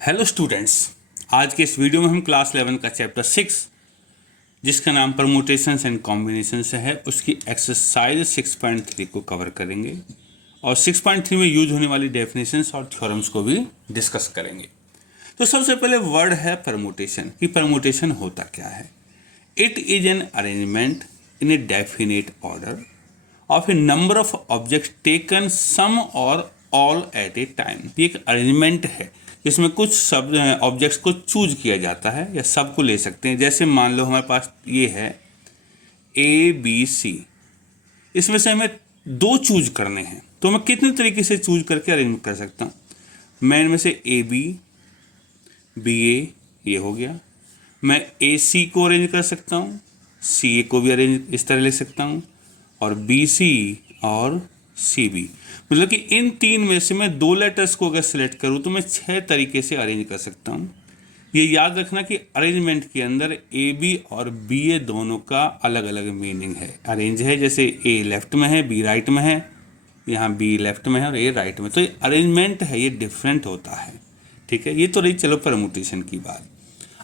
Hello students, आज के इस वीडियो में हम क्लास 11 का चैप्टर 6 जिसका नाम परमुटेशंस एंड कॉम्बिनेशंस है उसकी एक्सरसाइज 6.3 को कवर करेंगे और 6.3 में यूज होने वाली डेफिनेशंस और थ्योरम्स को भी डिस्कस करेंगे। तो सबसे पहले वर्ड है परमुटेशन कि परमुटेशन होता क्या है। It is an arrangement in a definite order of a number of objects taken some or all eight a time. ये एक अरेंजमेंट है जिसमें कुछ सब ऑब्जेक्ट्स को चूज किया जाता है या सब को ले सकते हैं। जैसे मान लो हमारे पास ये है ए बी सी, इसमें से हमें दो चूज करने हैं तो मैं कितने तरीके से चूज करके अरेंज कर सकता हूँ। मैं इनमें से ए बी ए ये हो गया, मैं ए सी को अरेंज कर सकता हूँ, सी ए को भी अरेंज इस तरह ले सकता हूँ और बी सी और सी बी। मतलब कि इन तीन में से मैं दो लेटर्स को अगर सिलेक्ट करूँ तो मैं 6 तरीके से अरेंज कर सकता हूँ। ये याद रखना कि अरेंजमेंट के अंदर ए बी और बी ए दोनों का अलग अलग मीनिंग है। अरेंज है जैसे ए लेफ्ट में है बी राइट में है, यहाँ बी लेफ्ट में है और ए राइट में, तो ये अरेंजमेंट है, ये डिफरेंट होता है। ठीक है, ये तो रही चलो परमुटेशन की बात।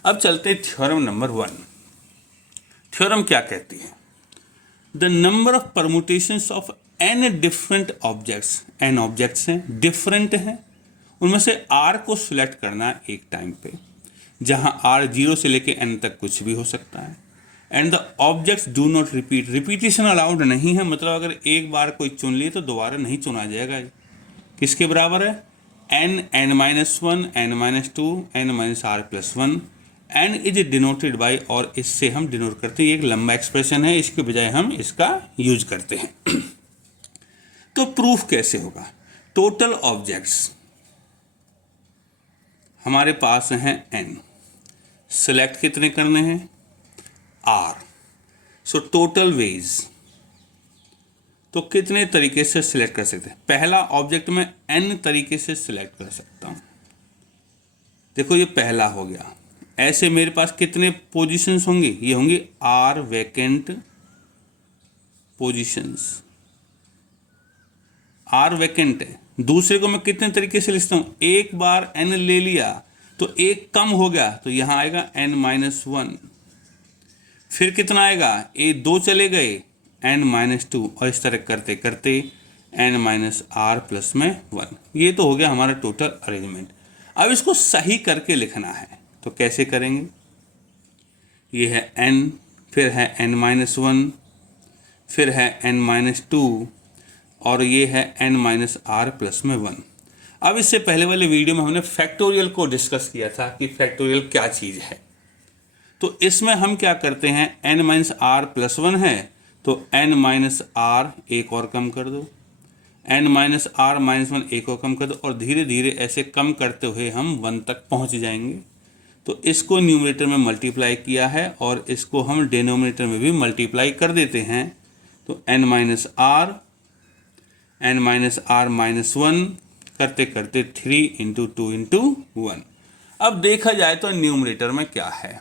अब चलते हैं थ्योरम नंबर 1। थ्योरम क्या कहती है? The number of permutations of n different objects, n objects हैं डिफरेंट हैं, उनमें से आर को सिलेक्ट करना है एक टाइम पे, जहां आर 0 से लेके एन तक कुछ भी हो सकता है। And the objects do not repeat, repetition allowed नहीं है, मतलब अगर एक बार कोई चुन लिए तो दोबारा नहीं चुना जाएगा। किसके बराबर है? N, n minus one, n minus two, n minus r plus one. N is denoted by, और इससे हम डिनोट करते हैं, ये एक लंबा एक्सप्रेशन है, इसके बजाय हम इसका यूज करते हैं। तो प्रूफ कैसे होगा? टोटल ऑब्जेक्ट्स हमारे पास हैं एन, सिलेक्ट कितने करने हैं? आर। सो टोटल वेज, तो कितने तरीके से सिलेक्ट कर सकते हैं? पहला ऑब्जेक्ट में एन तरीके से सिलेक्ट कर सकता हूं। देखो ये पहला हो गया। ऐसे मेरे पास कितने पोजीशंस होंगे? ये होंगे r vacant positions, r vacant है। दूसरे को मैं कितने तरीके से लिखता हूँ? एक बार एन ले लिया तो एक कम हो गया तो यहाँ आएगा एन माइनस वन, फिर कितना आएगा? ए दो चले गए एन माइनस टू, और इस तरह करते करते एन माइनस आर प्लस में वन। ये तो हो गया हमारा टोटल अरेंजमेंट। अब इसको सही करके लिखना है तो कैसे करेंगे? ये है एन, फिर है एन माइनस वन, फिर है एन माइनस टू, और ये है n माइनस आर प्लस में 1। अब इससे पहले वाले वीडियो में हमने फैक्टोरियल को डिस्कस किया था कि फैक्टोरियल क्या चीज़ है। तो इसमें हम क्या करते हैं, n माइनस आर प्लस 1 है तो n माइनस आर एक और कम कर दो, n माइनस आर माइनस 1 एक और कम कर दो, और धीरे धीरे ऐसे कम करते हुए हम 1 तक पहुंच जाएंगे। तो इसको न्यूमरेटर में मल्टीप्लाई किया है और इसको हम डिनोमिनेटर में भी मल्टीप्लाई कर देते हैं। तो n minus r, n minus r minus one करते करते 3 इंटू 2 इंटू 1। अब देखा जाए तो न्यूमरेटर में क्या है?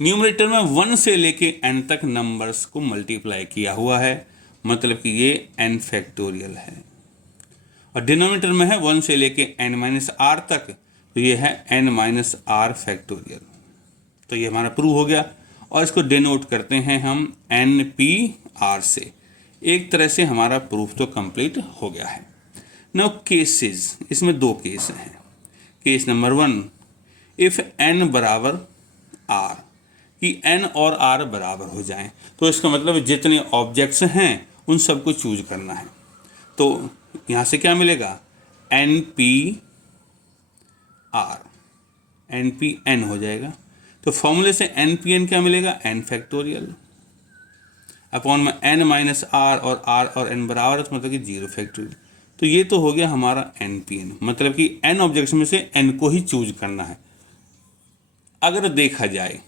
न्यूमरेटर में 1 से लेके n तक नंबर्स को मल्टीप्लाई किया हुआ है, मतलब कि ये n फैक्टोरियल है। और डिनोमिनेटर में है 1 से लेके n माइनस आर तक, तो ये है n माइनस आर फैक्टोरियल। तो ये हमारा प्रूव हो गया और इसको डिनोट करते हैं हम n p r से। एक तरह से हमारा प्रूफ तो कंप्लीट हो गया है। नाउ केसेस, इसमें दो केस हैं। केस नंबर 1, इफ n बराबर r, कि n और r बराबर हो जाएं, तो इसका मतलब जितने ऑब्जेक्ट्स हैं उन सबको चूज करना है। तो यहाँ से क्या मिलेगा? n p r, n p n हो जाएगा। तो फॉर्मूले से n p n क्या मिलेगा? n फैक्टोरियल अपॉन में n माइनस आर, और r और n बराबर है तो मतलब कि 0 फैक्टोरियल। तो ये तो हो गया हमारा n p n, मतलब कि n ऑब्जेक्ट्स में से n को ही चूज करना है। अगर देखा जाए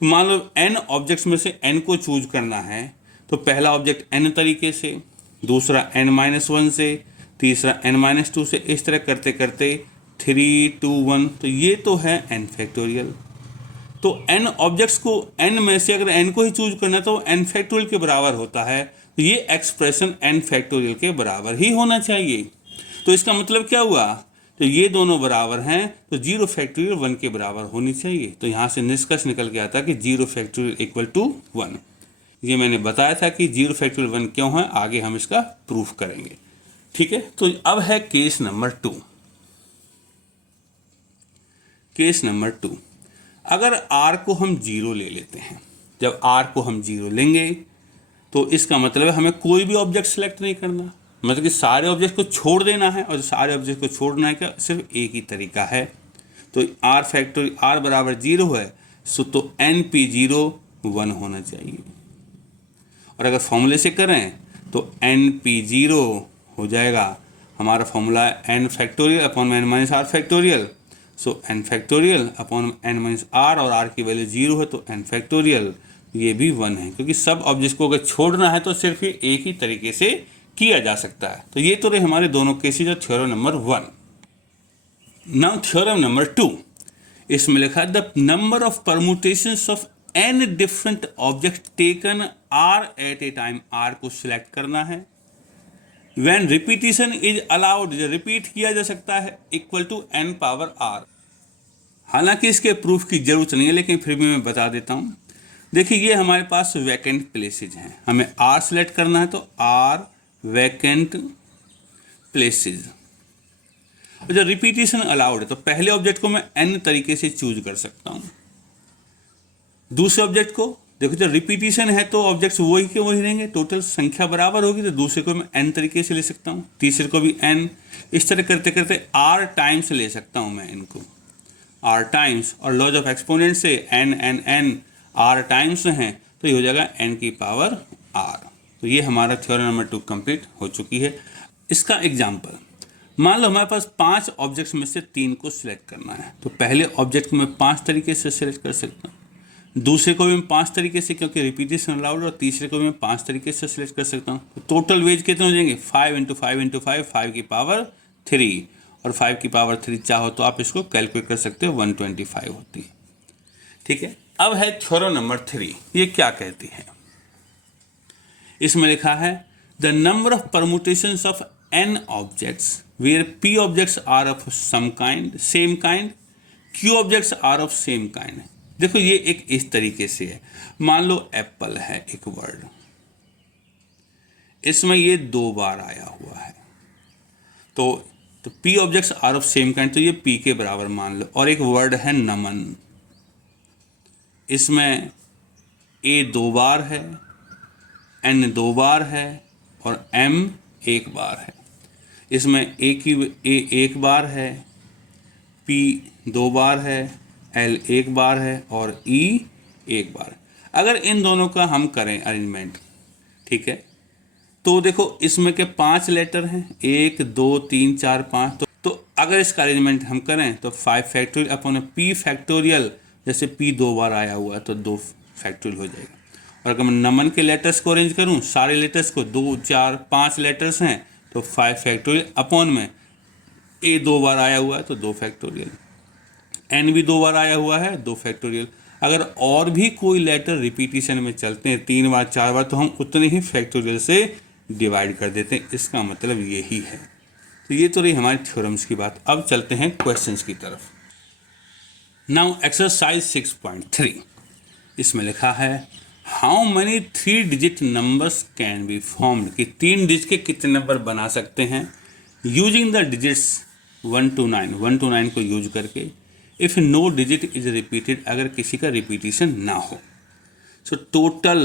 तो मान लो n ऑब्जेक्ट्स में से n को चूज करना है तो पहला ऑब्जेक्ट n तरीके से, दूसरा n माइनस वन से, तीसरा n माइनस टू से, इस तरह करते करते 3 2 1, तो ये तो है n फैक्टोरियल। तो n ऑब्जेक्ट्स को n में से अगर n को ही चूज करना है तो n फैक्टोरियल के बराबर होता है, तो ये एक्सप्रेशन n फैक्टोरियल के बराबर ही होना चाहिए। तो इसका मतलब क्या हुआ तो ये दोनों बराबर हैं तो 0 फैक्टोरियल 1 के बराबर होनी चाहिए। तो यहाँ से निष्कर्ष निकल के आता है कि 0 फैक्टोरियल इक्वल टू 1। ये मैंने बताया था कि 0 फैक्टोरियल 1 क्यों है, आगे हम इसका प्रूफ करेंगे। ठीक है, तो अब है केस नंबर 2। केस नंबर 2, अगर r को हम 0 ले लेते हैं, जब r को हम 0 लेंगे तो इसका मतलब है हमें कोई भी ऑब्जेक्ट सेलेक्ट नहीं करना, मतलब कि सारे ऑब्जेक्ट को छोड़ देना है। और सारे ऑब्जेक्ट को छोड़ना है क्या, सिर्फ एक ही तरीका है। तो r फैक्टोरियल r बराबर 0 है, तो np0 1 होना चाहिए। और अगर फॉर्मूले से करें तो np0 हो जाएगा, हमारा फॉर्मूला है n factorial upon n minus r factorial. So n factorial upon n minus r, और r की वैल्यू 0 है तो n फैक्टोरियल, ये भी 1 है, क्योंकि सब ऑब्जेक्ट को अगर छोड़ना है तो सिर्फ ये एक ही तरीके से किया जा सकता है। तो ये तो रहे हमारे दोनों केसेज और theorem number 1। Now theorem number 2, इसमें लिखा है the number of permutations of n different object taken r at a time, r को सिलेक्ट करना है। व्हेन रिपीटिशन इज अलाउड, जो रिपीट किया जा सकता है, equal to n power r। हालांकि इसके प्रूफ की जरूरत नहीं है, लेकिन फिर भी मैं बता देता हूँ। देखिए ये हमारे पास वैकेंट प्लेसेज हैं, हमें r सिलेक्ट करना है तो r वैकेंट प्लेसेज। और जब रिपीटिशन अलाउड है तो पहले ऑब्जेक्ट को मैं n तरीके से चूज कर सकता हूँ। दूसरे ऑब्जेक्ट को देखो, जब रिपीटिशन है तो ऑब्जेक्ट्स वही के वही रहेंगे, टोटल संख्या बराबर होगी, तो दूसरे को मैं n तरीके से ले सकता हूँ, तीसरे को भी n। इस तरह करते करते r टाइम्स ले सकता हूँ मैं इनको, r टाइम्स। और लॉज ऑफ एक्सपोनेंट से n r टाइम्स हैं तो ये हो जाएगा n की पावर r। तो ये हमारा थ्योरम नंबर 2 कंप्लीट हो चुकी है। इसका एग्जांपल, मान लो हमारे पास 5 ऑब्जेक्ट्स में से 3 को सिलेक्ट करना है, तो पहले ऑब्जेक्ट को मैं 5 तरीके से सिलेक्ट कर सकता हूँ, दूसरे को भी मैं 5 तरीके से, क्योंकि रिपीटिशन अलाउड, और तीसरे को भी मैं 5 तरीके से सिलेक्ट कर सकता हूँ। तो टोटल वेज कितने हो जाएंगे, 5 × 5 × 5, 5 की पावर 3, और 5 की पावर 3 चाहो तो आप इसको कैलकुलेट कर सकते हो, 125 होती है। ठीक है, अब है थ्योरम नंबर 3। ये क्या कहती है, इसमें लिखा है the number of permutations of n objects where p objects are of some kind same kind, q objects are of same kind. देखो ये एक इस तरीके से है, मान लो एप्पल है एक वर्ड, इसमें ये 2 बार आया हुआ है, तो p objects are of same kind, तो ये p के बराबर मान लो। और एक वर्ड है नमन, इसमें a 2 बार है, n 2 बार है, और m 1 बार है। इसमें a 1 बार है, p 2 बार है, l 1 बार है, और e 1 बार। अगर इन दोनों का हम करें अरेंजमेंट, ठीक है, तो देखो इसमें के 5 लेटर हैं, 1 2 3 4 5। तो अगर इसका अरेंजमेंट हम करें तो 5 फैक्टोरियल अपॉन p फैक्टोरियल, जैसे p 2 बार आया हुआ है तो 2 फैक्टोरियल हो जाएगा। और अगर मैं नमन के लेटर्स को अरेंज करूं, सारे लेटर्स को, 2 4 5 लेटर्स हैं, तो 5 फैक्टोरियल अपॉन में a 2 बार आया हुआ है तो 2 फैक्टोरियल, n भी 2 बार आया हुआ है 2 फैक्टोरियल। अगर और भी कोई लेटर रिपीटिशन में चलते हैं 3 बार 4 बार, तो हम उतने ही फैक्टोरियल से डिवाइड कर देते हैं। इसका मतलब यही है। तो ये तो रही हमारी थ्योरम्स की बात। अब चलते हैं क्वेश्चंस की तरफ। नाउ एक्सरसाइज 6.3, इसमें लिखा है how many 3 digit numbers can be formed, कि 3 डिजिट के कितने नंबर बना सकते हैं यूजिंग द डिजिट्स 1 to 9 को यूज करके, if no digit is repeated, अगर किसी का रिपीटिशन ना हो। So total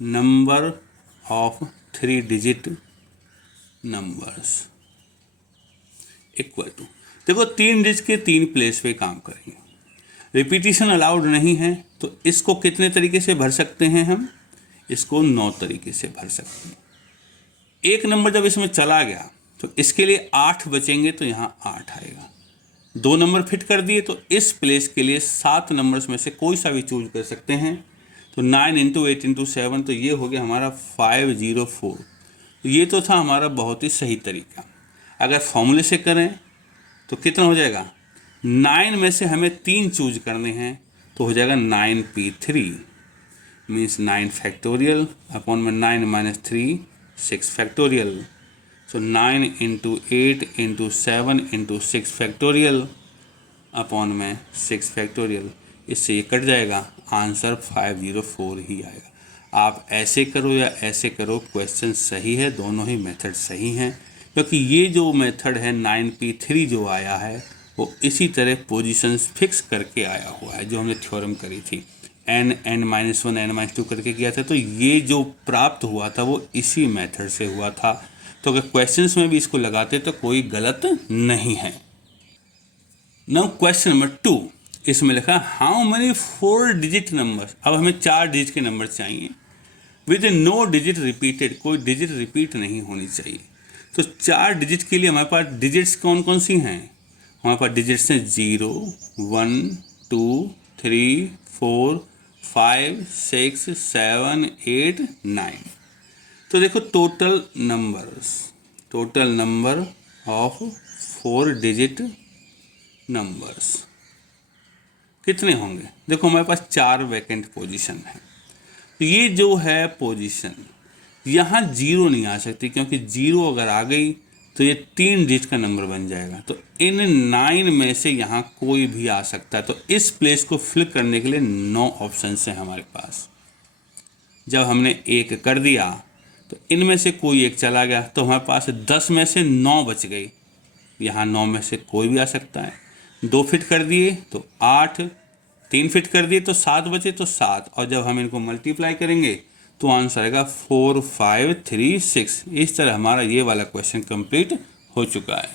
number of 3 digit numbers equal to, देखो 3 डिजिट के 3 प्लेस पे काम करेंगे, रिपीटिशन अलाउड नहीं है, तो इसको कितने तरीके से भर सकते हैं हम, इसको 9 तरीके से भर सकते हैं। एक नंबर जब इसमें चला गया तो इसके लिए 8 बचेंगे, तो यहाँ 8 आएगा। 2 नंबर फिट कर दिए तो इस प्लेस के लिए 7 नंबर्स में से कोई सा भी चूज कर सकते हैं। तो 9 × 8 × 7, तो ये हो गया हमारा 504। तो ये तो था हमारा बहुत ही सही तरीका। अगर फॉर्मूले से करें तो कितना हो जाएगा, 9 में से हमें 3 चूज करने हैं, तो हो जाएगा 9p3 मीन्स 9 फैक्टोरियल अपॉन में 9 - 3 6 फैक्टोरियल। तो 9 into 8 into 7 into 6 factorial upon में 6 फैक्टोरियल, इससे ये कट जाएगा, आंसर 504 ही आएगा। आप ऐसे करो या ऐसे करो, क्वेश्चन सही है, दोनों ही मेथड सही हैं, क्योंकि ये जो मेथड है 9p3 जो आया है वो इसी तरह पोजीशंस फिक्स करके आया हुआ है, जो हमने थ्योरम करी थी n n-1 n-2 करके किया था। तो ये जो प्राप्त हुआ था वो इसी मेथड से हुआ था। तो अगर क्वेश्चंस में भी इसको लगाते तो कोई गलत नहीं है। नाउ क्वेश्चन नंबर 2, इसमें लिखा हाउ मेनी 4 डिजिट नंबर्स, अब हमें 4 डिजिट के नंबर चाहिए विद नो डिजिट रिपीटेड, कोई डिजिट रिपीट नहीं होनी चाहिए। तो 4 डिजिट के लिए हमारे पास डिजिट्स कौन कौन सी हैं? हमारे पास डिजिट्स हैं 0 1 2 3 4 5 6 7 8 9। तो देखो total number of 4 digit numbers कितने होंगे? देखो हमारे पास 4 वैकेंट पोजीशन है। तो ये जो है पोजीशन, यहाँ 0 नहीं आ सकती, क्योंकि 0 अगर आ गई तो ये 3 डिजिट का नंबर बन जाएगा। तो इन 9 में से यहाँ कोई भी आ सकता है। तो इस प्लेस को फिल करने के लिए 9 ऑप्शन हैं हमारे पास। जब हमने 1 कर दिया तो इनमें से कोई एक चला गया, तो हमारे पास 10 में से 9 बच गई। यहाँ 9 में से कोई भी आ सकता है। 2 फिट कर दिए तो 8, 3 फिट कर दिए तो 7 बचे तो 7, और जब हम इनको मल्टीप्लाई करेंगे तो आंसर आएगा 4 5 3 6। इस तरह हमारा ये वाला क्वेश्चन कंप्लीट हो चुका है।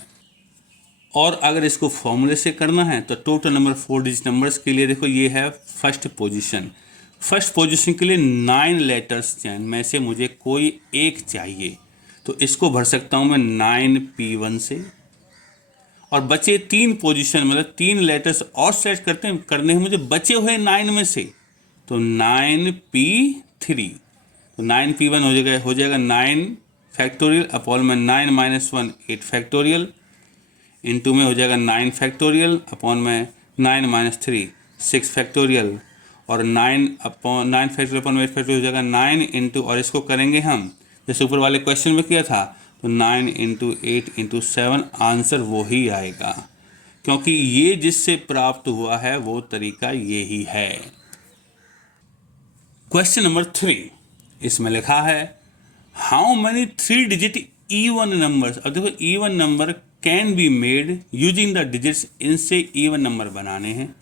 और अगर इसको फॉर्मूले से करना है तो टोटल नंबर 4 डिजिट नंबर्स के लिए देखो ये है फर्स्ट पोजीशन के लिए 9 लेटर्स में से मुझे कोई एक चाहिए। तो इसको भर सकता हूँ मैं 9p1 से, और बचे 3 पोजीशन मतलब 3 लेटर्स और सेट करने हैं मुझे बचे हुए 9 में से, तो 9p3। तो 9p1 हो जाएगा 9 फैक्टोरियल अपॉन में 9 - 1 8 फैक्टोरियल, इनटू में हो जाएगा 9 फैक्टोरियल अपॉन में 9 - 3 6 फैक्टोरियल, और 9 फैक्टोरियल अपॉन 8 फैक्टोरियल हो जाएगा 9 इंटू, और इसको करेंगे हम जैसे ऊपर वाले क्वेश्चन में किया था, तो 9 इंटू 8 इंटू 7, आंसर वो ही आएगा, क्योंकि ये जिससे प्राप्त हुआ है वो तरीका ये ही है। क्वेश्चन नंबर 3, इसमें लिखा है how many 3 digit even numbers. अब देखो even number can be made using the digits, इनसे इवन नंबर बनाने हैं।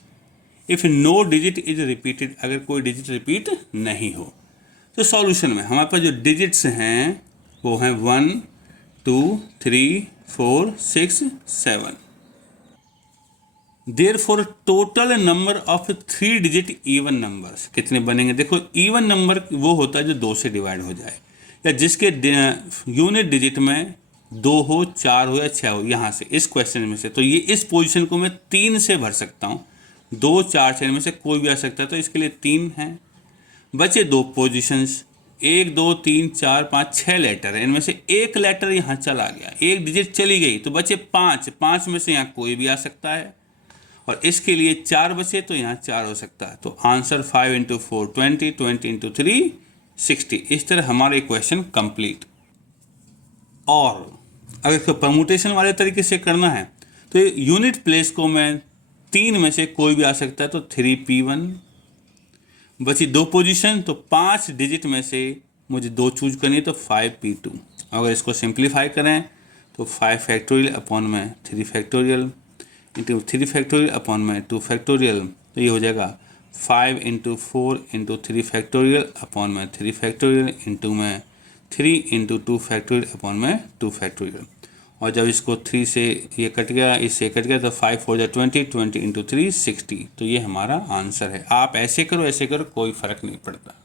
If no digit is repeated, अगर कोई डिजिट रिपीट नहीं हो। तो सॉल्यूशन में हमारे पास जो डिजिट्स हैं वो हैं 1 2 3 4 6 7। Therefore total number of 3 digit even numbers कितने बनेंगे? देखो इवन नंबर वो होता है जो 2 से डिवाइड हो जाए, या जिसके यूनिट डिजिट में 2 हो 4 हो या 6 हो, यहाँ से इस क्वेश्चन में से। तो ये इस पोजीशन को मैं 3 से भर सकता हूँ, 2 4 6 में से कोई भी आ सकता है, तो इसके लिए 3 हैं। बचे 2 पोजीशंस, 1 2 3 4 5 6 लेटर है, इनमें से एक लेटर यहाँ चला गया, एक डिजिट चली गई, तो बचे 5 में से यहाँ कोई भी आ सकता है, और इसके लिए 4 बचे तो यहाँ 4 हो सकता है। तो आंसर 5 इंटू 4 20, 20 इंटू 3 60। इस तरह हमारा क्वेश्चन कंप्लीट। और अगर इसको परमुटेशन वाले तरीके से करना है तो यूनिट प्लेस को मैं 3 में से कोई भी आ सकता है, तो 3p1। बची 2 पोजीशन, तो 5 डिजिट में से मुझे 2 चूज करनी है, तो 5p2। अगर इसको सिंप्लीफाई करें तो 5 फैक्टोरियल अपॉन में 3 फैक्टोरियल इंटू 3 फैक्टोरियल अपॉन में 2 फैक्टोरियल, तो ये हो जाएगा 5 इंटू 4 इंटू 3 फैक्टोरियल अपॉन में 3 फैक्टोरियल इंटू में 3 इंटू 2 फैक्टोरियल अपॉन में 2 फैक्टोरियल। और जब इसको 3 से ये कट गया, इससे कट गया, तो 5 4 जा 20, 20 इंटू 3 60। तो ये हमारा आंसर है। आप ऐसे करो कोई फर्क नहीं पड़ता।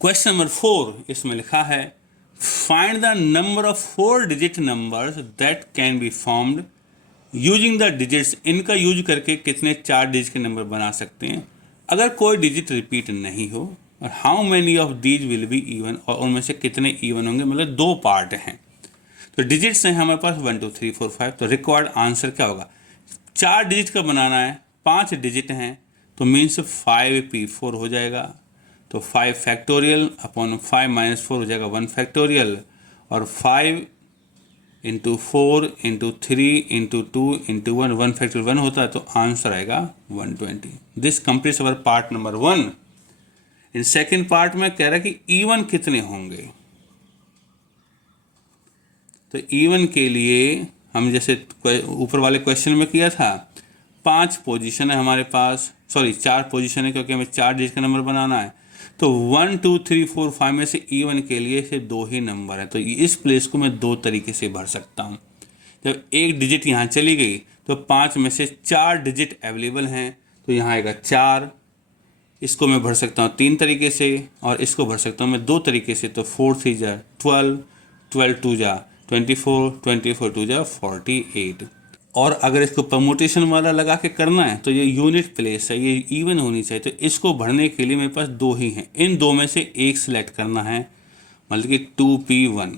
क्वेश्चन नंबर 4, इसमें लिखा है find the number of 4 digit numbers that can be formed using the digits. इनका यूज करके कितने 4 डिजिट के नंबर बना सकते हैं अगर कोई डिजिट रिपीट नहीं हो, और how many of these will be even, और उनमें से कितने इवन होंगे, मतलब 2 पार्ट हैं। तो डिजिट्स हैं हमारे पास 1 2 3 4 5। तो रिक्वायर्ड आंसर क्या होगा? 4 डिजिट का बनाना है, 5 डिजिट हैं, तो मीन्स 5p4 हो जाएगा। तो 5 फैक्टोरियल अपॉन 5 माइनस 4 हो जाएगा 1 फैक्टोरियल, और 5 into 4 into 3 into 2 into 1, 1 factorial 1 होता है, तो आंसर आएगा 120। This completes our part number 1। In second part में कह रहा है कि इवन कितने होंगे। तो इवन के लिए हम जैसे ऊपर वाले क्वेश्चन में किया था, 5 पोजीशन है हमारे पास, सॉरी 4 पोजीशन है, क्योंकि हमें 4 डिजिट का नंबर बनाना है। तो 1 2 3 4 5 में से इवन के लिए सिर्फ 2 ही नंबर है, तो इस प्लेस को मैं 2 तरीके से भर सकता हूँ। जब एक डिजिट यहाँ चली गई तो 5 में से 4 डिजिट अवेलेबल हैं, तो यहाँ आएगा 4। इसको मैं भर सकता हूँ 3 तरीके से, और इसको भर सकता हूँ मैं 2 तरीके से। तो 4 3 जा 12, 12 2 जा 24, 24 2 जा 48। और अगर इसको परमुटेशन वाला लगा के करना है तो ये यूनिट प्लेस है, ये इवन होनी चाहिए। तो इसको भरने के लिए मेरे पास 2 ही हैं, इन 2 में से एक सिलेक्ट करना है, मतलब कि 2p1।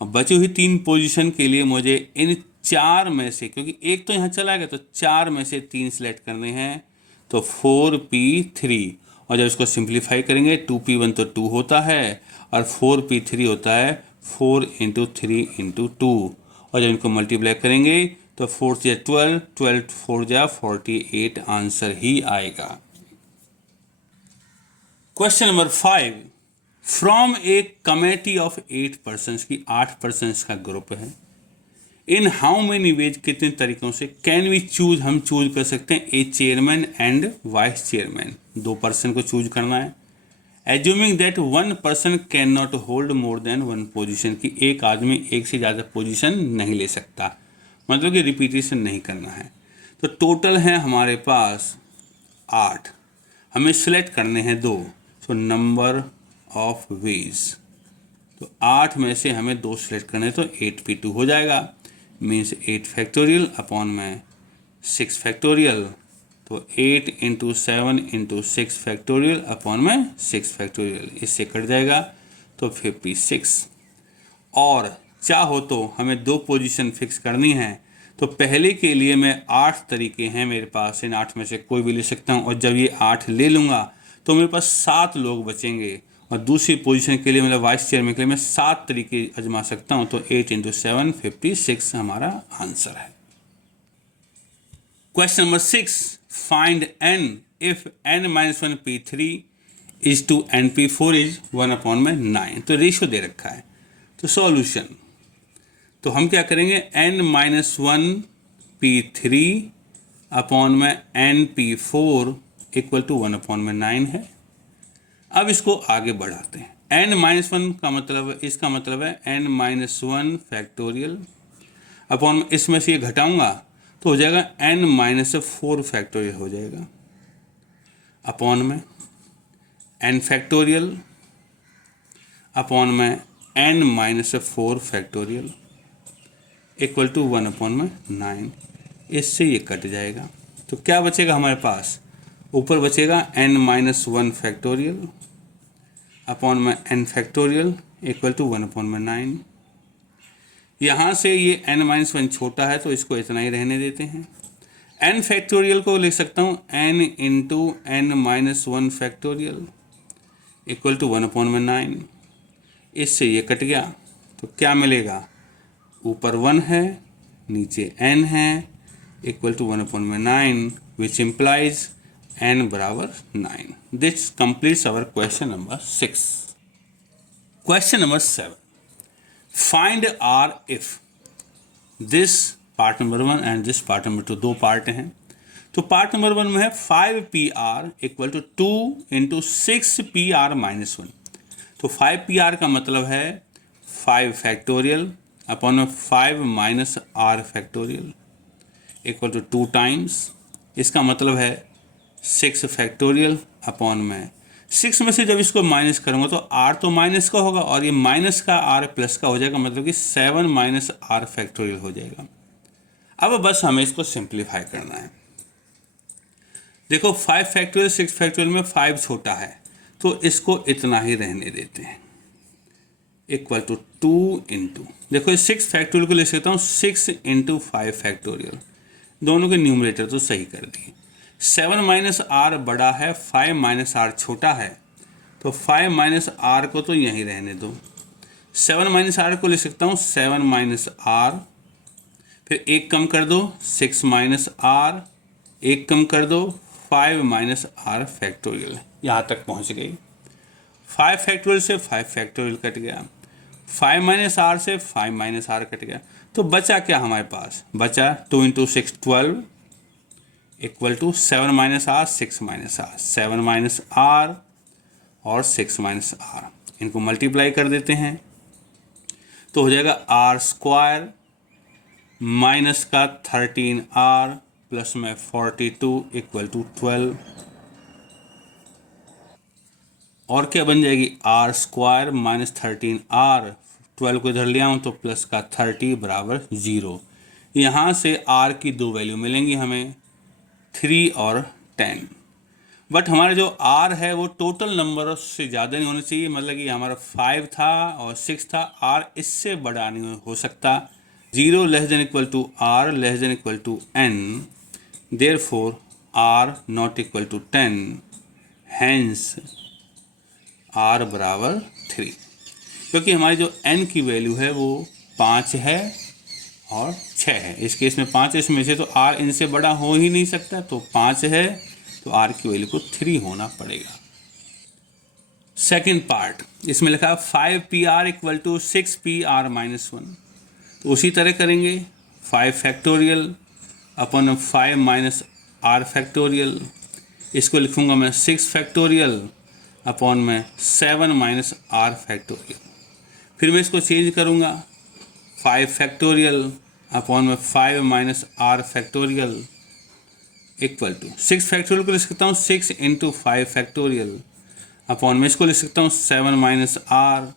और बची हुई 3 पोजीशन के लिए मुझे इन 4 में से, क्योंकि एक तो यहाँ चला गया, तो 4 में से 3 सिलेक्ट करने हैं, तो 4p3। और जब इसको सिंप्लीफाई करेंगे 2p1 तो 2 होता है, और 4p3 होता है 4 इंटू 3 इंटू 2। और जब इनको मल्टीप्लाई करेंगे तो 4 से 12, 12 4 जा 48, आंसर ही आएगा। Question number 5, from A committee of 8 persons की 8 पर्सन्स का ग्रुप है, इन हाउ मेनी वेज, कितने तरीकों से, कैन वी चूज, हम चूज कर सकते हैं a chairman and vice chairman, 2 person को चूज करना है। Assuming that 1 person can not hold more than 1 position, की एक आदमी एक से ज़्यादा पोजीशन नहीं ले सकता, मतलब कि रिपीटेशन नहीं करना है। तो टोटल है हमारे पास 8, हमें सेलेक्ट करने हैं 2, सो नंबर ऑफ वेज, तो 8 में से हमें 2 सेलेक्ट करने हैं, तो 8p2 हो जाएगा, मीन्स 8 फैक्टोरियल अपॉन में 6 फैक्टोरियल, तो 8 इंटू 7 इंटू 6 फैक्टोरियल अपॉन में 6 फैक्टोरियल, इससे कट जाएगा तो 56। और चाहो तो हमें 2 पोजीशन फिक्स करनी है, तो पहले के लिए मैं 8 तरीके हैं मेरे पास, इन 8 में से कोई भी ले सकता हूँ, और जब ये 8 ले लूँगा तो मेरे पास 7 लोग बचेंगे, और दूसरी पोजीशन के लिए मतलब वाइस चेयरमैन के लिए मैं 7 तरीके आजमा सकता हूँ, तो 8 इंटू 7 56 हमारा आंसर है। Question number 6, find n if n-1 p3 is to n p4 is 1/9। तो रेशियो दे रखा है, तो सॉल्यूशन, तो हम क्या करेंगे, n-1 p3 अपॉन में n p4 इक्वल टू 1/9 है। अब इसको आगे बढ़ाते हैं, n-1 का मतलब, इसका मतलब है n-1 फैक्टोरियल अपॉन, इसमें से ये घटाऊंगा तो हो जाएगा n-4 फैक्टोरियल हो जाएगा, अपॉन में n फैक्टोरियल अपॉन में n-4 फैक्टोरियल इक्वल टू 1/9। इससे ये कट जाएगा, तो क्या बचेगा हमारे पास, ऊपर बचेगा n-1 फैक्टोरियल अपॉन में n फैक्टोरियल इक्वल टू 1/9। यहाँ से ये n-1 छोटा है, तो इसको इतना ही रहने देते हैं। n फैक्टोरियल को लिख सकता हूँ n into n-1 factorial equal to 1/9। इससे ये कट गया, तो क्या मिलेगा, ऊपर 1 है, नीचे n है, equal to 1/9, which implies n बराबर 9। This completes our question number 6। Question number 7, find r if this part number 1 and this part number 2, 2 part हैं। तो पार्ट नंबर 1 में है 5pr equal to 2 into 6pr-1। तो 5pr का मतलब है 5 factorial upon 5 minus r factorial equal to 2 times, इसका मतलब है 6 फैक्टोरियल अपॉन में 6 में से जब इसको माइनस करूँगा तो r तो माइनस का होगा, और ये माइनस का r प्लस का हो जाएगा, मतलब कि 7 माइनस r फैक्टोरियल हो जाएगा। अब बस हमें इसको सिंप्लीफाई करना है। देखो 5 फैक्टोरियल 6 फैक्टोरियल में 5 छोटा है, तो इसको इतना ही रहने देते हैं, इक्वल टू 2 इंटू, देखो 6 फैक्टोरियल को ले सकता हूँ 6 इंटू 5 फैक्टोरियल, दोनों के न्यूमरेटर तो सही कर दिए। 7 माइनस r बड़ा है, 5 माइनस r छोटा है, तो 5 माइनस आर को तो यहीं रहने दो, 7 माइनस आर को लिख सकता हूँ 7 माइनस आर, फिर एक कम कर दो 6 माइनस आर, एक कम कर दो 5 माइनस आर फैक्टोरियल, यहाँ तक पहुँच गई। 5 फैक्टोरियल से 5 फैक्टोरियल कट गया, 5 माइनस आर से 5 माइनस आर कट गया, तो बचा क्या हमारे पास, बचा 2 into 6 12 equal to 7 minus r 6 minus r, 7 minus r और 6 माइनस आर, इनको मल्टीप्लाई कर देते हैं तो हो जाएगा आर स्क्वायर माइनस का 13 आर प्लस में 42 इक्वल टू 12, और क्या बन जाएगी आर स्क्वायर माइनस 13 आर, 12 को इधर ले आऊँ तो प्लस का 30 बराबर 0। यहाँ से आर की दो वैल्यू मिलेंगी हमें, 3 और 10, बट हमारा जो आर है वो टोटल नंबर से ज़्यादा नहीं होना चाहिए, मतलब कि हमारा 5 था और 6 था, आर इससे बड़ा नहीं हो सकता। 0 less than equal to r less than equal to n, therefore r not equal to 10, hence r बराबर 3, क्योंकि हमारी जो n की वैल्यू है वो 5 है और 6 है। इस केस में 5 इसमें से तो r इनसे बड़ा हो ही नहीं सकता, तो 5 है तो r की वैल्यू को 3 होना पड़ेगा। सेकेंड पार्ट, इसमें लिखा 5pr equal to 6pr minus 1, तो उसी तरह करेंगे 5 factorial upon 5 minus r factorial, इसको लिखूंगा मैं 6 फैक्टोरियल अपॉन में 7 माइनस आर फैक्टोरियल, फिर मैं इसको चेंज करूँगा 5 फैक्टोरियल अपॉन में 5 minus r factorial equal to 6 factorial को लिख सकता हूँ 6 इंटू 5 फैक्टोरियल अपॉन में इसको लिख सकता हूँ 7 माइनस आर,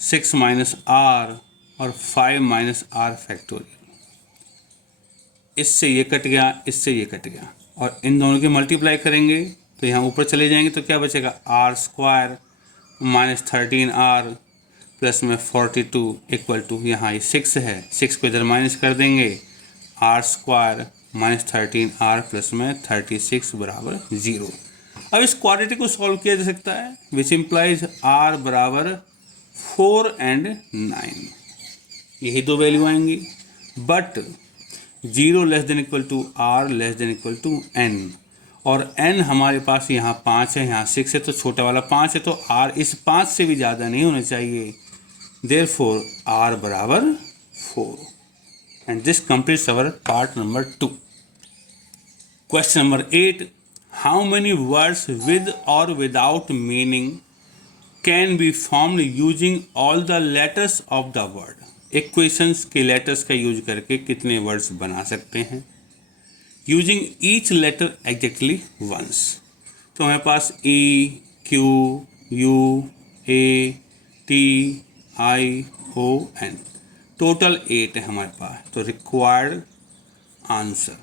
6 माइनस आर और 5 माइनस आर फैक्टोरियल, इससे ये कट गया, इससे ये कट गया, और इन दोनों की मल्टीप्लाई करेंगे तो यहाँ ऊपर चले जाएंगे तो क्या बचेगा r square minus 13 r plus में 42 इक्वल टू, यहाँ ये 6 है, 6 को इधर माइनस कर देंगे, r square minus 13 r plus में 36 बराबर 0। अब इस क्वाड्रेटिक को सॉल्व किया जा सकता है, विच इम्प्लाइज आर बराबर 4 and 9, यही दो वैल्यू आएंगी, but 0 less than equal to r less than equal to n, और n हमारे पास यहाँ 5 है, यहाँ 6 है, तो छोटा वाला 5 है, तो r इस 5 से भी ज़्यादा नहीं होना चाहिए, देयरफॉर r बराबर 4, and this completes our part number 2। Question number 8, how many words with और without meaning can be formed using all the letters of the word, equations के लेटर्स का यूज करके कितने वर्ड्स बना सकते हैं using each letter exactly once, तो हमारे पास E, Q, U, A, T, I, O, N, total 8 है हमारे पास, तो रिक्वायर्ड आंसर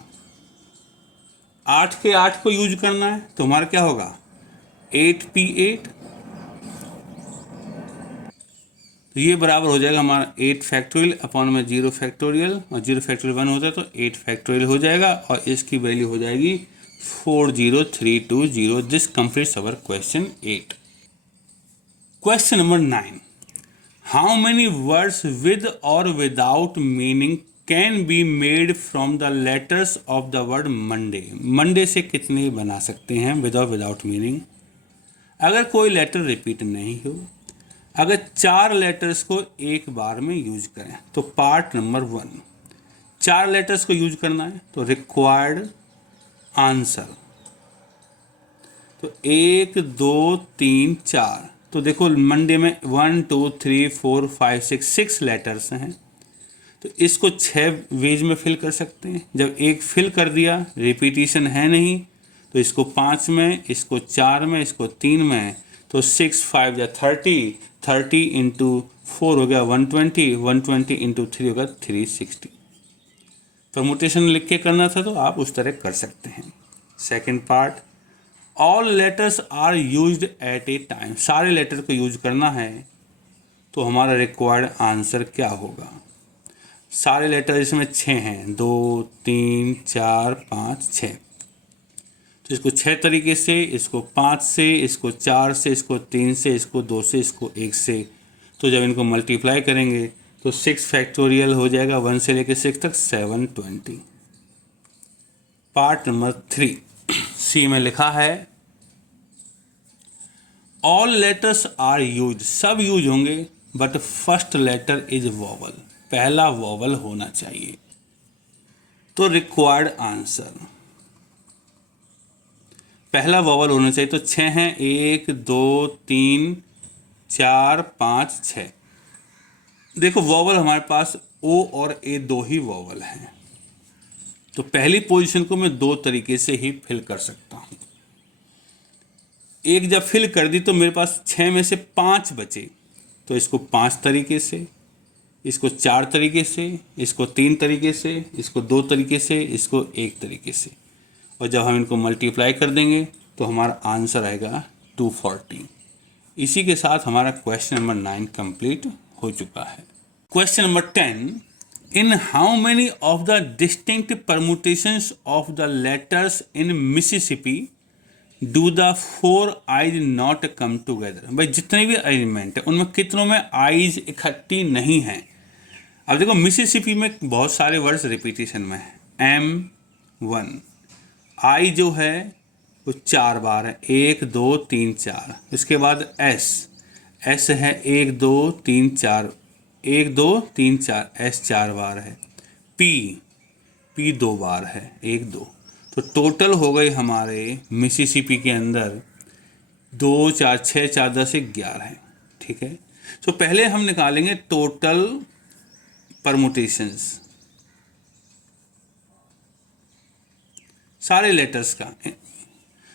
8 के 8 को यूज करना है, तो हमारा क्या होगा 8p8, तो ये बराबर हो जाएगा हमारा 8 फैक्टोरियल अपॉन में 0 फैक्टोरियल, और 0 फैक्टोरियल 1 होता है तो 8 फैक्टोरियल हो जाएगा, और इसकी वैल्यू हो जाएगी 40320। This completes our question 8। Question number 9, how many words with और without meaning can be made from the letters of the word Monday, Monday से कितने बना सकते हैं विद और विदाउट मीनिंग। अगर कोई लेटर रिपीट नहीं हो, अगर 4 लेटर्स को एक बार में यूज करें, तो पार्ट नंबर 1 4 लेटर्स को यूज करना है, तो रिक्वायर्ड आंसर, तो 1 2 3 4, तो देखो मंडे में 1 2 3 4 5 6 लेटर्स हैं, तो इसको 6 वेज में फिल कर सकते हैं। जब एक फिल कर दिया, रिपीटिशन है नहीं, तो इसको 5 में, इसको 4 में, इसको 3 में, तो 6 5 या 30, 30 इंटू 4 हो गया 120, 120 इंटू 3 होगा 360। परमुटेशन लिख के करना था तो आप उस तरह कर सकते हैं। Second part, all letters are used at a time, सारे लेटर को यूज करना है, तो हमारा रिक्वायर्ड आंसर क्या होगा। सारे लेटर इसमें 6 हैं, 2 3 4 5 6, तो इसको 6 तरीके से, इसको 5 से, इसको 4 से, इसको 3 से, इसको 2 से, इसको 1 से। तो जब इनको मल्टीप्लाई करेंगे तो 6 फैक्टोरियल हो जाएगा 1 से लेकर 6 तक 720। पार्ट नंबर 3 सी में लिखा है ऑल लेटर्स आर यूज, सब यूज होंगे but first letter is vowel, पहला वॉवल होना चाहिए। तो रिक्वायर्ड आंसर पहला वॉवल होना चाहिए। तो 6 हैं, 1 2 3 4 5 6। देखो वॉवल हमारे पास ओ और ए दो ही वॉवल हैं, तो पहली पोजीशन को मैं दो तरीके से ही फिल कर सकता हूं। एक जब फिल कर दी तो मेरे पास 6 में से 5 बचे, तो इसको 5 तरीके से, इसको 4 तरीके से, इसको 3 तरीके से, इसको 2 तरीके से, इसको 1 तरीके से, और जब हम इनको मल्टीप्लाई कर देंगे तो हमारा आंसर आएगा 240। इसी के साथ हमारा क्वेश्चन नंबर 9 कंप्लीट हो चुका है। Question number 10, in how many of the distinct permutations of the letters in Mississippi do the 4 eyes not come together. भाई जितने भी अरेंजमेंट है उनमें कितनों में आइज इकट्ठी नहीं है। अब देखो मिसिसिपी में बहुत सारे वर्ड्स रिपीटेशन में है। M1 आई जो है वो 4 बार है, 1 2 3 4। इसके बाद S है 1 2 3 4, 1 2 3 4, S 4 बार है। P 2 बार है, 1 2। तो टोटल हो गए हमारे मिसिसिपी के अंदर 2 4 6 4 10 11 है। ठीक है, तो पहले हम निकालेंगे टोटल परमुटेशंस सारे लेटर्स का।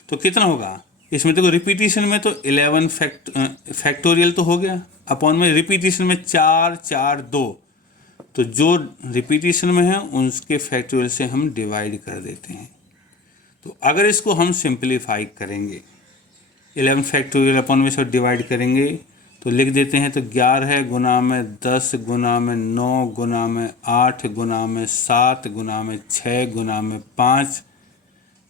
तो कितना होगा इसमें? देखो रिपीटिशन में तो 11 फैक्टोरियल तो हो गया, अपॉन में रिपीटिशन में 4 4 2, तो जो रिपीटिशन में है उसके फैक्टोरियल से हम डिवाइड कर देते हैं। तो अगर इसको हम सिंप्लीफाई करेंगे 11 फैक्टोरियल अपॉन में से डिवाइड करेंगे तो लिख देते हैं। तो 11 गुना में 10 गुना में 9 गुना में 8 गुना में 7 गुना में 6 गुना में 5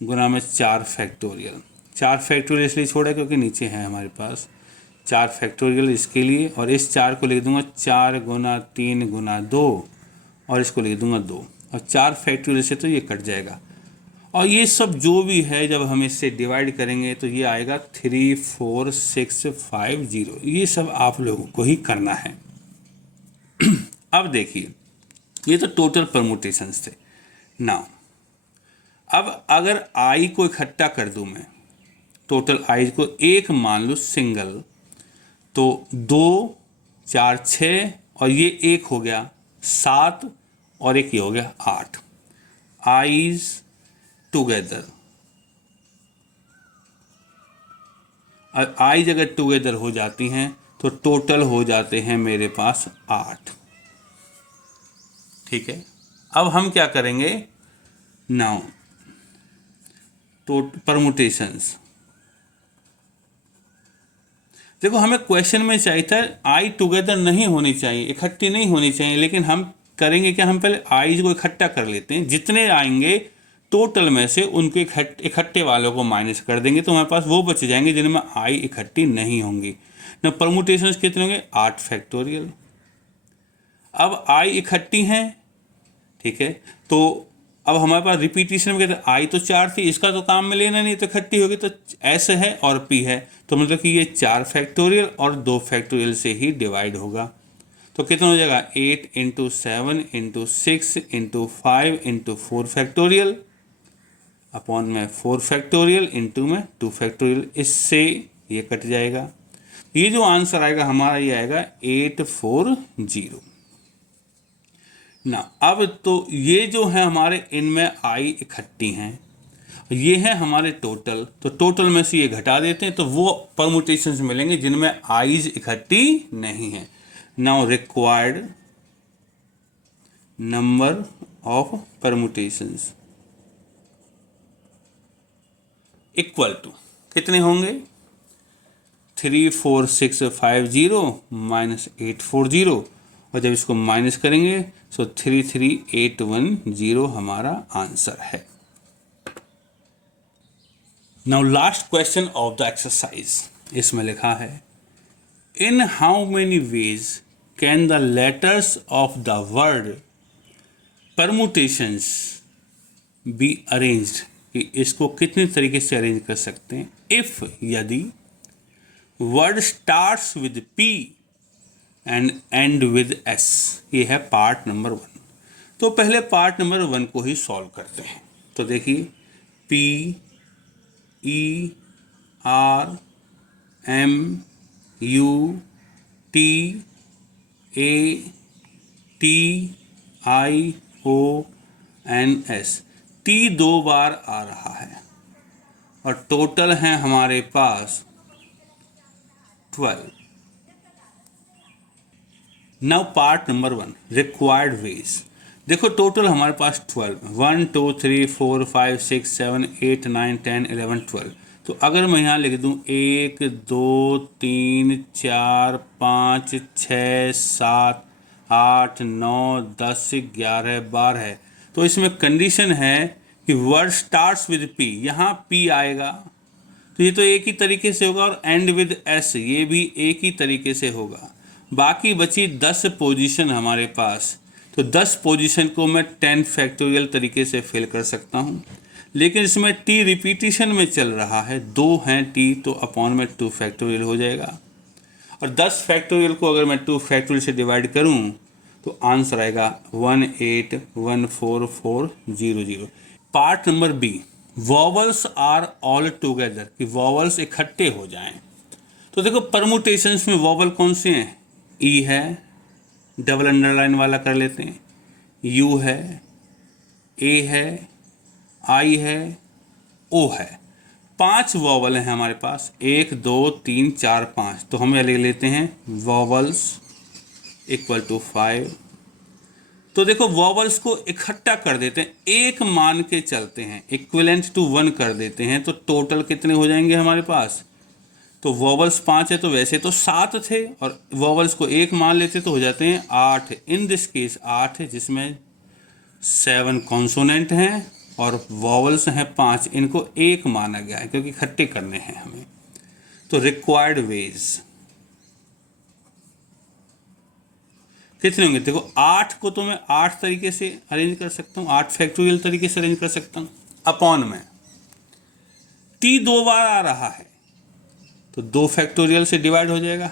गुना में 4 फैक्टोरियल। 4 फैक्टोरियल इसलिए छोड़ा क्योंकि नीचे है हमारे पास 4 फैक्टोरियल इसके लिए, और इस 4 को लिख दूंगा 4 गुना 3 गुना 2, और इसको लिख दूंगा 2, और 4 फैक्टोरियल से तो ये कट जाएगा। और ये सब जो भी है जब हम इससे डिवाइड करेंगे तो ये आएगा 34650। ये सब आप लोगों को ही करना है। अब देखिए ये तो टोटल परमुटेशंस थे। नाउ अब अगर आई को इकट्ठा कर दूं मैं, टोटल आई को एक मान लो सिंगल, तो 2 4 6 और ये 1 हो गया 7 और एक ये हो गया 8 आईज टुगेदर। आईज अगर टुगेदर हो जाती हैं तो टोटल हो जाते हैं मेरे पास 8। ठीक है, अब हम क्या करेंगे नाउ तो परमुटेशंस। देखो हमें क्वेश्चन में चाहिए था आई टुगेदर नहीं होनी चाहिए, इकट्ठी नहीं होनी चाहिए, लेकिन हम करेंगे क्या, हम पहले आईज को इकट्ठा कर लेते हैं। जितने आएंगे टोटल में से उनके इकट्ठे वालों को माइनस कर देंगे तो हमारे पास वो बच जाएंगे जिनमें आई इकट्ठी नहीं होंगी ना। परमुटेशंस कितने होंगे 8 फैक्टोरियल। अब आई इकट्ठी हैं, ठीक है, तो अब हमारे पास रिपीटिशन में कहते आई तो 4 थी, इसका तो काम में लेना नहीं, तो इकट्ठी होगी। तो S है और P है, तो मतलब कि ये 4 फैक्टोरियल और 2 फैक्टोरियल से ही डिवाइड होगा। तो कितना हो जाएगा 8 × 7 × 6 × 5 × 4 फैक्टोरियल अपॉन में 4 फैक्टोरियल इंटू में 2 फैक्टोरियल, इससे ये कट जाएगा। ये जो आंसर आएगा हमारा ये आएगा 840 ना। अब तो ये जो है हमारे इनमें आई इकट्ठी हैं, ये है हमारे टोटल, तो टोटल में से ये घटा देते हैं तो वो परमुटेशंस मिलेंगे जिनमें आईज इकट्ठी नहीं है। Now required number of permutations equal to कितने होंगे 34650 माइनस 840, और जब इसको माइनस करेंगे तो 33810 हमारा आंसर है। Now last question of the exercise, इसमें लिखा है in how many ways can the letters of the word permutations be arranged, कि इसको कितने तरीके से अरेंज कर सकते हैं। इफ, यदि word starts with P and and with S. ये है पार्ट नंबर 1। तो पहले पार्ट नंबर 1 को ही सॉल्व करते हैं। तो देखिए, P E R M U T A T I O N S. T 2 बार आ रहा है और टोटल है हमारे पास 12। Now part number 1, required ways. देखो टोटल हमारे पास 12, 1 2 3 4 5 6 7 8 9 10 11 12। तो अगर मैं यहाँ लिख दूँ 1 2 3 4 5 6 7 8 9 10 11 12, तो इसमें कंडीशन है कि वर्ड स्टार्ट्स विद पी, यहाँ पी आएगा तो ये तो एक ही तरीके से होगा, और एंड विद एस ये भी एक ही तरीके से होगा। बाकी बची 10 पोजीशन हमारे पास, तो 10 पोजीशन को मैं 10 फैक्टोरियल तरीके से फिल कर सकता हूँ, लेकिन इसमें टी रिपीटिशन में चल रहा है, 2 हैं टी, तो अपॉन में 2 फैक्टोरियल हो जाएगा। और 10 फैक्टोरियल को अगर मैं 2 फैक्टोरियल से डिवाइड करूँ तो आंसर आएगा 1814400। Part number B, vowels are all together, कि वॉवल्स इकट्ठे हो जाएं। तो देखो परमुटेशंस में वॉवल कौन से हैं, ई है, डबल अंडरलाइन वाला कर लेते हैं, यू है, ए है, आई है, ओ है। 5 वॉवल हैं हमारे पास, 1 2 3 4 5, तो हम ले लेते हैं वॉवल्स इक्वल टू 5। तो देखो वॉवल्स को इकट्ठा कर देते हैं, एक मान के चलते हैं, इक्विवेलेंट टू 1 कर देते हैं, तो टोटल कितने हो जाएंगे हमारे पास। तो वॉवल्स 5 है तो वैसे तो 7 थे, और वॉवल्स को एक मान लेते तो हो जाते हैं 8। इन दिस केस 8 है, जिसमें 7 कॉन्सोनेंट हैं और वॉवल्स हैं 5, इनको एक माना गया है क्योंकि इकट्ठे करने हैं हमें। तो रिक्वायर्ड वेज कितने होंगे, देखो 8 को तो मैं 8 तरीके से अरेंज कर सकता हूँ, 8 फैक्टोरियल तरीके से अरेंज कर सकता हूँ। अपॉन में टी 2 बार आ रहा है तो 2 फैक्टोरियल से डिवाइड हो जाएगा।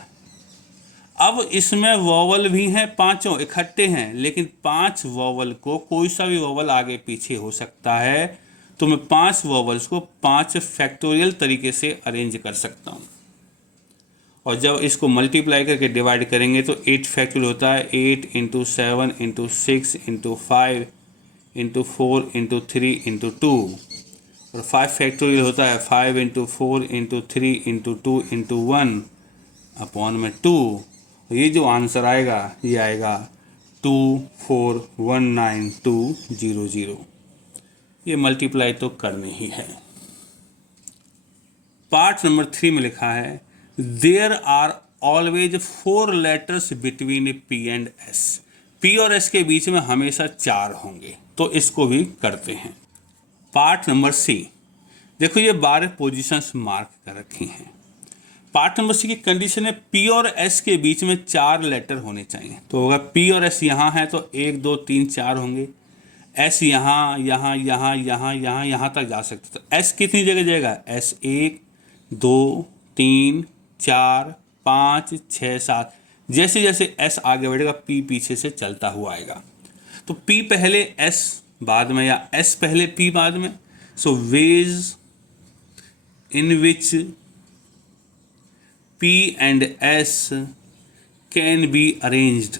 अब इसमें वॉवल भी हैं, पांचों इकट्ठे हैं, लेकिन 5 वॉवल को कोई सा भी वॉवल आगे पीछे हो सकता है, तो मैं 5 वॉवल्स को 5 फैक्टोरियल तरीके से अरेंज कर सकता हूँ। और जब इसको मल्टीप्लाई करके डिवाइड करेंगे तो 8 फैक्टोरियल होता है, 8 into 7 into 6 into 5 into 4 into 3 into 2, और 5 फैक्टोरियल होता है 5 into 4 into 3 into 2 into 1 upon में 2। ये जो आंसर आएगा ये आएगा 2419200। ये मल्टीप्लाई तो करनी ही है। पार्ट नंबर 3 में लिखा है there are always 4 letters between P and S. P और एस के बीच में हमेशा 4 होंगे, तो इसको भी करते हैं। पार्ट नंबर सी, देखो ये 12 पोजीशंस मार्क कर रखी हैं। पार्ट नंबर सी की कंडीशन है पी और एस के बीच में 4 लेटर होने चाहिए। तो अगर पी और एस यहाँ है तो 1 2 3 4 होंगे, एस यहाँ यहाँ यहाँ यहाँ यहाँ यहाँ तक जा सकते। तो एस कितनी जगह जाएगा, एस 1 2 3 4 5 6 7, जैसे जैसे एस आगे बढ़ेगा पी पीछे से चलता हुआ आएगा। तो पी पहले एस बाद में, या एस पहले पी बाद में। So ways in which P and S can be arranged।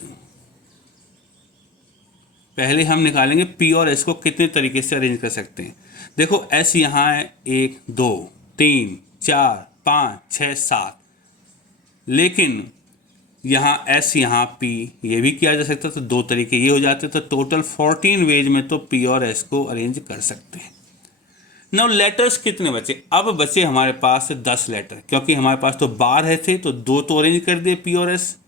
पहले हम निकालेंगे P और S को कितने तरीके से अरेंज कर सकते हैं। देखो S यहाँ है 1 2 3 4 5 6 7, लेकिन यहाँ S यहाँ P ये भी किया जा सकता, तो 2 तरीके ये हो जाते, तो टोटल 14 वेज में तो P और S को अरेंज कर सकते हैं। नाउ लेटर्स कितने बचे, अब बचे हमारे पास 10 लेटर, क्योंकि हमारे पास तो 12 थे तो 2 तो अरेंज कर दिए पी और एस।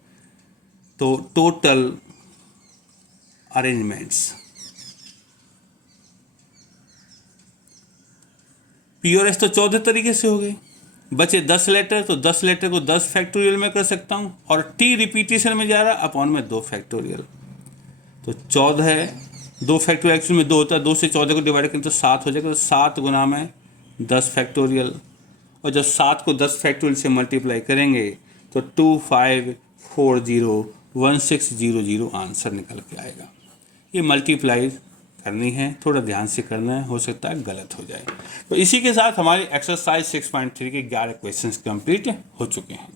तो टोटल अरेंजमेंट्स पी और एस तो 14 तरीके से हो गए, बचे 10 लेटर, तो 10 लेटर को 10 फैक्टोरियल में कर सकता हूँ, और टी रिपीटेशन में जा रहा अपॉन में 2 फैक्टोरियल। तो 14 है, 2 फैक्टोरियल एक्चुअल में 2 होता है, 2 से 14 को डिवाइड करें तो 7 हो जाएगा, तो 7 गुना में 10 फैक्टोरियल। और जब 7 को 10 फैक्टोरियल से मल्टीप्लाई करेंगे तो 25401600 आंसर निकल के आएगा। ये मल्टीप्लाई करनी है, थोड़ा ध्यान से करना है, हो सकता है गलत हो जाए। तो इसी के साथ हमारी एक्सरसाइज 6.3 के 11 क्वेश्चंस कंप्लीट हो चुके हैं।